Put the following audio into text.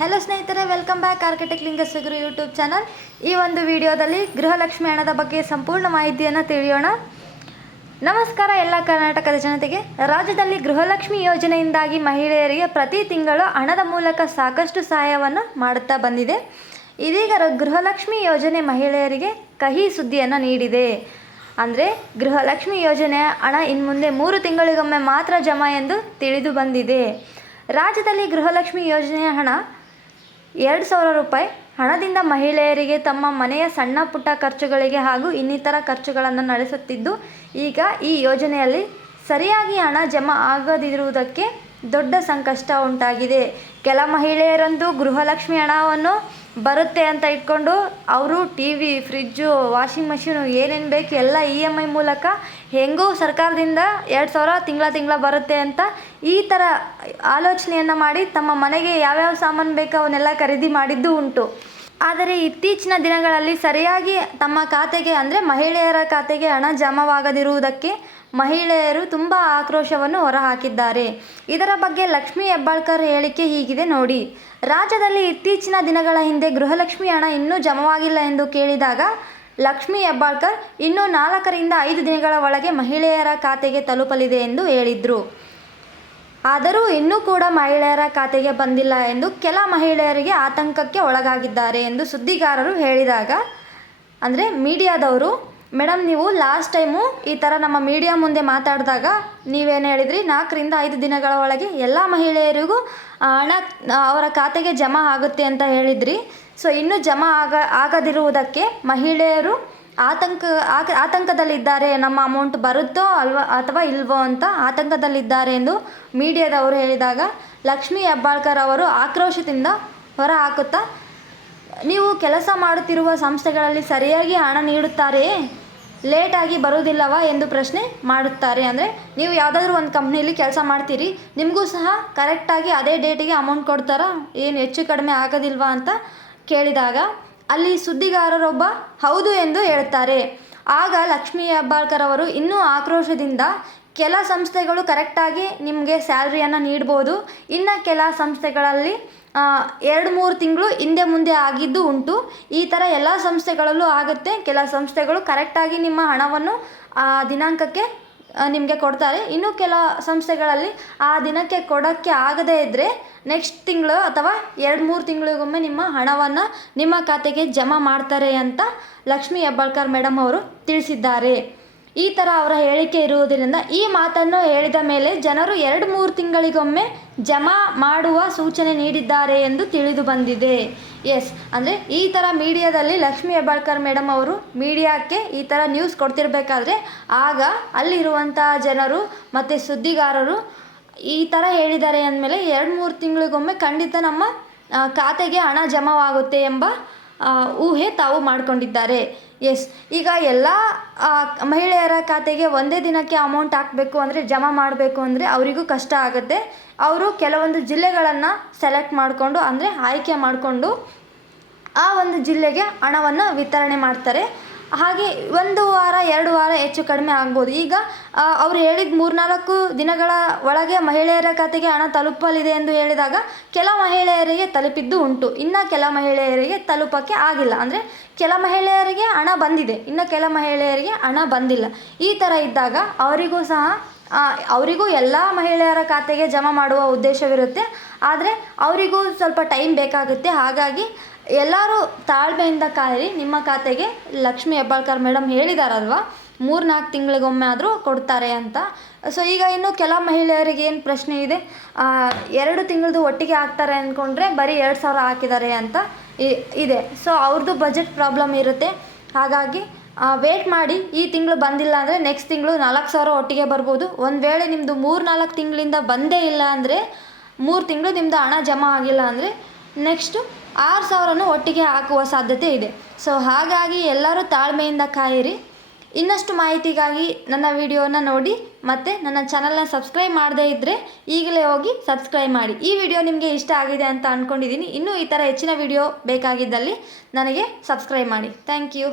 Hello ಸ್ನೇಹಿತರೆ, welcome back architect Lingasugur YouTube channel. ಈ ಒಂದು ವಿಡಿಯೋದಲ್ಲಿ ಗೃಹಲಕ್ಷ್ಮಿ ಹಣದ ಬಗ್ಗೆ ಸಂಪೂರ್ಣ ಮಾಹಿತಿಯನ್ನು ತಿಳಿಯೋಣ. ನಮಸ್ಕಾರ ಎಲ್ಲ ಕರ್ನಾಟಕದ ಜನತೆಗೆ. ರಾಜ್ಯದಲ್ಲಿ ಗೃಹಲಕ್ಷ್ಮಿ ಯೋಜನೆಯಿಂದಾಗಿ ಮಹಿಳೆಯರಿಗೆ ಪ್ರತಿ ತಿಂಗಳು ಹಣದ ಮೂಲಕ ಸಾಕಷ್ಟು ಸಹಾಯವನ್ನು ಮಾಡುತ್ತಾ ಬಂದಿದೆ. ಇದೀಗ ಗೃಹಲಕ್ಷ್ಮಿ ಯೋಜನೆ ಮಹಿಳೆಯರಿಗೆ ಕಹಿ ಸುದ್ದಿಯನ್ನು ನೀಡಿದೆ. ಅಂದರೆ ಗೃಹಲಕ್ಷ್ಮಿ ಯೋಜನೆಯ ಹಣ ಇನ್ನು ಮುಂದೆ 3 ತಿಂಗಳಿಗೊಮ್ಮೆ ಮಾತ್ರ ಜಮಾ ಎಂದು ತಿಳಿದು ಬಂದಿದೆ. ರಾಜ್ಯದಲ್ಲಿ ಗೃಹಲಕ್ಷ್ಮಿ ಯೋಜನೆಯ ಹಣ 2,000 ರೂಪಾಯಿ ಹಣದಿಂದ ಮಹಿಳೆಯರಿಗೆ ತಮ್ಮ ಮನೆಯ ಸಣ್ಣ ಪುಟ್ಟ ಖರ್ಚುಗಳಿಗೆ ಹಾಗೂ ಇನ್ನಿತರ ಖರ್ಚುಗಳನ್ನು ನಡೆಸುತ್ತಿದ್ದು, ಈಗ ಈ ಯೋಜನೆಯಲ್ಲಿ ಸರಿಯಾಗಿ ಹಣ ಜಮಾ ಆಗದಿರುವುದಕ್ಕೆ ದೊಡ್ಡ ಸಂಕಷ್ಟ ಉಂಟಾಗಿದೆ. ಕೆಲ ಮಹಿಳೆಯರಂತೂ ಗೃಹಲಕ್ಷ್ಮಿ ಹಣವನ್ನು ಬರುತ್ತೆ ಅಂತ ಇಟ್ಕೊಂಡು ಅವರು ಟಿವಿ, ಫ್ರಿಜ್ಜು, ವಾಷಿಂಗ್ ಮಷೀನು ಏನೇನು ಬೇಕು ಎಲ್ಲ EMI ಮೂಲಕ ಹೆಂಗೂ ಸರ್ಕಾರದಿಂದ 2,000 ತಿಂಗಳ ಬರುತ್ತೆ ಅಂತ ಈ ಥರ ಆಲೋಚನೆಯನ್ನು ಮಾಡಿ ತಮ್ಮ ಮನೆಗೆ ಯಾವ್ಯಾವ ಸಾಮಾನು ಬೇಕೋ ಅವನ್ನೆಲ್ಲ ಖರೀದಿ ಮಾಡಿದ್ದು ಉಂಟು. ಆದರೆ ಇತ್ತೀಚಿನ ದಿನಗಳಲ್ಲಿ ಸರಿಯಾಗಿ ತಮ್ಮ ಖಾತೆಗೆ ಅಂದರೆ ಮಹಿಳೆಯರ ಖಾತೆಗೆ ಹಣ ಜಮಾವಾಗದಿರುವುದಕ್ಕೆ ಮಹಿಳೆಯರು ತುಂಬ ಆಕ್ರೋಶವನ್ನು ಹೊರಹಾಕಿದ್ದಾರೆ. ಇದರ ಬಗ್ಗೆ ಲಕ್ಷ್ಮೀ ಹೆಬ್ಬಾಳ್ಕರ್ ಹೇಳಿಕೆ ಹೀಗಿದೆ ನೋಡಿ. ರಾಜ್ಯದಲ್ಲಿ ಇತ್ತೀಚಿನ ದಿನಗಳ ಹಿಂದೆ ಗೃಹಲಕ್ಷ್ಮಿ ಹಣ ಇನ್ನೂ ಜಮಾವಾಗಿಲ್ಲ ಎಂದು ಕೇಳಿದಾಗ ಲಕ್ಷ್ಮೀ ಹೆಬ್ಬಾಳ್ಕರ್ ಇನ್ನೂ 4 ರಿಂದ 5 ದಿನಗಳ ಒಳಗೆ ಮಹಿಳೆಯರ ಖಾತೆಗೆ ತಲುಪಲಿದೆ ಎಂದು ಹೇಳಿದರು. ಆದರೂ ಇನ್ನೂ ಕೂಡ ಮಹಿಳೆಯರ ಖಾತೆಗೆ ಬಂದಿಲ್ಲ ಎಂದು ಕೆಲ ಮಹಿಳೆಯರಿಗೆ ಆತಂಕಕ್ಕೆ ಒಳಗಾಗಿದ್ದಾರೆ ಎಂದು ಸುದ್ದಿಗಾರರು ಹೇಳಿದಾಗ, ಅಂದರೆ ಮೀಡಿಯಾದವರು, ಮೇಡಮ್ ನೀವು ಲಾಸ್ಟ್ ಟೈಮು ಈ ಥರ ನಮ್ಮ ಮೀಡಿಯಾ ಮುಂದೆ ಮಾತಾಡಿದಾಗ ನೀವೇನು ಹೇಳಿದ್ರಿ, 4 ರಿಂದ 5 ದಿನಗಳ ಒಳಗೆ ಎಲ್ಲ ಮಹಿಳೆಯರಿಗೂ ಹಣ ಅವರ ಖಾತೆಗೆ ಜಮಾ ಆಗುತ್ತೆ ಅಂತ ಹೇಳಿದ್ರಿ. ಸೊ ಇನ್ನೂ ಜಮಾ ಆಗದಿರುವುದಕ್ಕೆ ಮಹಿಳೆಯರು ಆತಂಕದಲ್ಲಿದ್ದಾರೆ. ನಮ್ಮ ಅಮೌಂಟ್ ಬರುತ್ತೋ ಅಲ್ವ ಅಥವಾ ಇಲ್ವೋ ಅಂತ ಆತಂಕದಲ್ಲಿದ್ದಾರೆ ಎಂದು ಮೀಡಿಯಾದವರು ಹೇಳಿದಾಗ ಲಕ್ಷ್ಮೀ ಹೆಬ್ಬಾಳ್ಕರ್ ಅವರು ಆಕ್ರೋಶದಿಂದ ಹೊರ ಹಾಕುತ್ತಾ, ನೀವು ಕೆಲಸ ಮಾಡುತ್ತಿರುವ ಸಂಸ್ಥೆಗಳಲ್ಲಿ ಸರಿಯಾಗಿ ಹಣ ನೀಡುತ್ತಾರೆಯೇ, ಲೇಟಾಗಿ ಬರುವುದಿಲ್ಲವಾ ಎಂದು ಪ್ರಶ್ನೆ ಮಾಡುತ್ತಾರೆ. ಅಂದರೆ ನೀವು ಯಾವುದಾದ್ರೂ ಒಂದು ಕಂಪ್ನಿಯಲ್ಲಿ ಕೆಲಸ ಮಾಡ್ತೀರಿ, ನಿಮಗೂ ಸಹ ಕರೆಕ್ಟಾಗಿ ಅದೇ ಡೇಟಿಗೆ ಅಮೌಂಟ್ ಕೊಡ್ತಾರಾ, ಏನು ಹೆಚ್ಚು ಕಡಿಮೆ ಆಗೋದಿಲ್ವಾ ಅಂತ ಕೇಳಿದಾಗ ಅಲ್ಲಿ ಸುದ್ದಿಗಾರರೊಬ್ಬ ಹೌದು ಎಂದು ಹೇಳ್ತಾರೆ. ಆಗ ಲಕ್ಷ್ಮೀ ಹೆಬ್ಬಾಳ್ಕರ್ ಅವರು ಇನ್ನೂ ಆಕ್ರೋಶದಿಂದ, ಕೆಲ ಸಂಸ್ಥೆಗಳು ಕರೆಕ್ಟಾಗಿ ನಿಮಗೆ ಸ್ಯಾಲ್ರಿಯನ್ನು ನೀಡ್ಬೋದು, ಇನ್ನು ಕೆಲ ಸಂಸ್ಥೆಗಳಲ್ಲಿ 2-3 ತಿಂಗಳು ಹಿಂದೆ ಮುಂದೆ ಆಗಿದ್ದು ಉಂಟು. ಈ ಥರ ಎಲ್ಲ ಸಂಸ್ಥೆಗಳಲ್ಲೂ ಆಗುತ್ತೆ. ಕೆಲ ಸಂಸ್ಥೆಗಳು ಕರೆಕ್ಟಾಗಿ ನಿಮ್ಮ ಹಣವನ್ನು ಆ ದಿನಾಂಕಕ್ಕೆ ನಿಮಗೆ ಕೊಡ್ತಾರೆ. ಇನ್ನು ಕೆಲ ಸಂಸ್ಥೆಗಳಲ್ಲಿ ಆ ದಿನಕ್ಕೆ ಕೊಡೋಕ್ಕೆ ಆಗದೇ ಇದ್ದರೆ ನೆಕ್ಸ್ಟ್ ತಿಂಗಳು ಅಥವಾ 2-3 ತಿಂಗಳಿಗೊಮ್ಮೆ ನಿಮ್ಮ ಹಣವನ್ನು ನಿಮ್ಮ ಖಾತೆಗೆ ಜಮಾ ಮಾಡ್ತಾರೆ ಅಂತ ಲಕ್ಷ್ಮೀ ಹೆಬ್ಬಾಳ್ಕರ್ ಮೇಡಮ್ ಅವರು ತಿಳಿಸಿದ್ದಾರೆ. ಈ ಥರ ಅವರ ಹೇಳಿಕೆ ಇರುವುದರಿಂದ ಈ ಮಾತನ್ನು ಹೇಳಿದ ಮೇಲೆ ಜನರು 2-3 ತಿಂಗಳಿಗೊಮ್ಮೆ ಜಮಾ ಮಾಡುವ ಸೂಚನೆ ನೀಡಿದ್ದಾರೆ ಎಂದು ತಿಳಿದು ಬಂದಿದೆ. ಎಸ್, ಅಂದರೆ ಈ ಥರ ಮೀಡಿಯಾದಲ್ಲಿ ಲಕ್ಷ್ಮೀ ಹೆಬ್ಬಾಳ್ಕರ್ ಮೇಡಮ್ ಅವರು ಮೀಡಿಯಾಕ್ಕೆ ಈ ಥರ ನ್ಯೂಸ್ ಕೊಡ್ತಿರ್ಬೇಕಾದ್ರೆ ಆಗ ಅಲ್ಲಿರುವಂಥ ಜನರು ಮತ್ತು ಸುದ್ದಿಗಾರರು ಈ ಥರ ಹೇಳಿದ್ದಾರೆ ಅಂದಮೇಲೆ 2-3 ತಿಂಗಳಿಗೊಮ್ಮೆ ಖಂಡಿತ ನಮ್ಮ ಖಾತೆಗೆ ಹಣ ಜಮಾವಾಗುತ್ತೆ ಎಂಬ ಊಹೆ ತಾವು ಮಾಡಿಕೊಂಡಿದ್ದಾರೆ. ಎಸ್, ಈಗ ಎಲ್ಲ ಮಹಿಳೆಯರ ಖಾತೆಗೆ ಒಂದೇ ದಿನಕ್ಕೆ ಅಮೌಂಟ್ ಹಾಕಬೇಕು ಅಂದರೆ, ಜಮಾ ಮಾಡಬೇಕು ಅಂದರೆ ಅವರಿಗೂ ಕಷ್ಟ ಆಗುತ್ತೆ. ಅವರು ಕೆಲವೊಂದು ಜಿಲ್ಲೆಗಳನ್ನು ಸೆಲೆಕ್ಟ್ ಮಾಡಿಕೊಂಡು, ಅಂದರೆ ಆಯ್ಕೆ ಮಾಡಿಕೊಂಡು ಆ ಒಂದು ಜಿಲ್ಲೆಗೆ ಹಣವನ್ನು ವಿತರಣೆ ಮಾಡ್ತಾರೆ. ಹಾಗೆ 1 ವಾರ 2 ವಾರ ಹೆಚ್ಚು ಕಡಿಮೆ ಆಗ್ಬೋದು. ಈಗ ಅವರು ಹೇಳಿದ 3-4 ದಿನಗಳ ಒಳಗೆ ಮಹಿಳೆಯರ ಖಾತೆಗೆ ಹಣ ತಲುಪಲಿದೆ ಎಂದು ಹೇಳಿದಾಗ ಕೆಲ ಮಹಿಳೆಯರಿಗೆ ತಲುಪಿದ್ದು ಉಂಟು, ಇನ್ನು ಕೆಲ ಮಹಿಳೆಯರಿಗೆ ತಲುಪೋಕ್ಕೆ ಆಗಿಲ್ಲ. ಅಂದರೆ ಕೆಲ ಮಹಿಳೆಯರಿಗೆ ಹಣ ಬಂದಿದೆ, ಇನ್ನು ಕೆಲ ಮಹಿಳೆಯರಿಗೆ ಹಣ ಬಂದಿಲ್ಲ. ಈ ಥರ ಇದ್ದಾಗ ಅವರಿಗೂ ಎಲ್ಲ ಮಹಿಳೆಯರ ಖಾತೆಗೆ ಜಮಾ ಮಾಡುವ ಉದ್ದೇಶವಿರುತ್ತೆ. ಆದರೆ ಅವರಿಗೂ ಸ್ವಲ್ಪ ಟೈಮ್ ಬೇಕಾಗುತ್ತೆ. ಹಾಗಾಗಿ ಎಲ್ಲರೂ ತಾಳ್ಮೆಯಿಂದ ಕಾಯಿರಿ. ನಿಮ್ಮ ಖಾತೆಗೆ ಲಕ್ಷ್ಮೀ ಹೆಬ್ಬಾಳ್ಕರ್ ಮೇಡಮ್ ಹೇಳಿದಾರಲ್ವ, 3-4 ತಿಂಗಳಿಗೊಮ್ಮೆ ಆದರೂ ಕೊಡ್ತಾರೆ ಅಂತ. ಸೊ ಈಗ ಇನ್ನು ಕೆಲ ಮಹಿಳೆಯರಿಗೆ ಏನು ಪ್ರಶ್ನೆ ಇದೆ, 2 ತಿಂಗಳದ್ದು ಒಟ್ಟಿಗೆ ಹಾಕ್ತಾರೆ ಅಂದ್ಕೊಂಡ್ರೆ ಬರೀ 2,000 ಹಾಕಿದ್ದಾರೆ ಅಂತ ಇದೆ. ಸೊ ಅವ್ರದ್ದು ಬಜೆಟ್ ಪ್ರಾಬ್ಲಮ್ ಇರುತ್ತೆ. ಹಾಗಾಗಿ ವೇಟ್ ಮಾಡಿ. ಈ ತಿಂಗಳು ಬಂದಿಲ್ಲ ಅಂದರೆ ನೆಕ್ಸ್ಟ್ ತಿಂಗಳು 4,000 ಒಟ್ಟಿಗೆ ಬರ್ಬೋದು. ಒಂದು ವೇಳೆ ನಿಮ್ಮದು 3-4 ತಿಂಗಳಿಂದ ಬಂದೇ ಇಲ್ಲ ಅಂದರೆ, 3 ತಿಂಗಳು ನಿಮ್ಮದು ಹಣ ಜಮಾ ಆಗಿಲ್ಲ ಅಂದರೆ ನೆಕ್ಸ್ಟು 6,000 ಒಟ್ಟಿಗೆ ಹಾಕುವ ಸಾಧ್ಯತೆ ಇದೆ. ಸೊ ಹಾಗಾಗಿ ಎಲ್ಲರೂ ತಾಳ್ಮೆಯಿಂದ ಕಾಯಿರಿ. ಇನ್ನಷ್ಟು ಮಾಹಿತಿಗಾಗಿ ನನ್ನ ವಿಡಿಯೋನ ನೋಡಿ ಮತ್ತು ನನ್ನ ಚಾನಲ್ನ ಸಬ್ಸ್ಕ್ರೈಬ್ ಮಾಡದೇ ಇದ್ದರೆ ಈಗಲೇ ಹೋಗಿ ಸಬ್ಸ್ಕ್ರೈಬ್ ಮಾಡಿ. ಈ ವಿಡಿಯೋ ನಿಮಗೆ ಇಷ್ಟ ಆಗಿದೆ ಅಂತ ಅಂದ್ಕೊಂಡಿದ್ದೀನಿ. ಇನ್ನೂ ಈ ಥರ ಹೆಚ್ಚಿನ ವಿಡಿಯೋ ಬೇಕಾಗಿದ್ದಲ್ಲಿ ನನಗೆ ಸಬ್ಸ್ಕ್ರೈಬ್ ಮಾಡಿ. Thank you.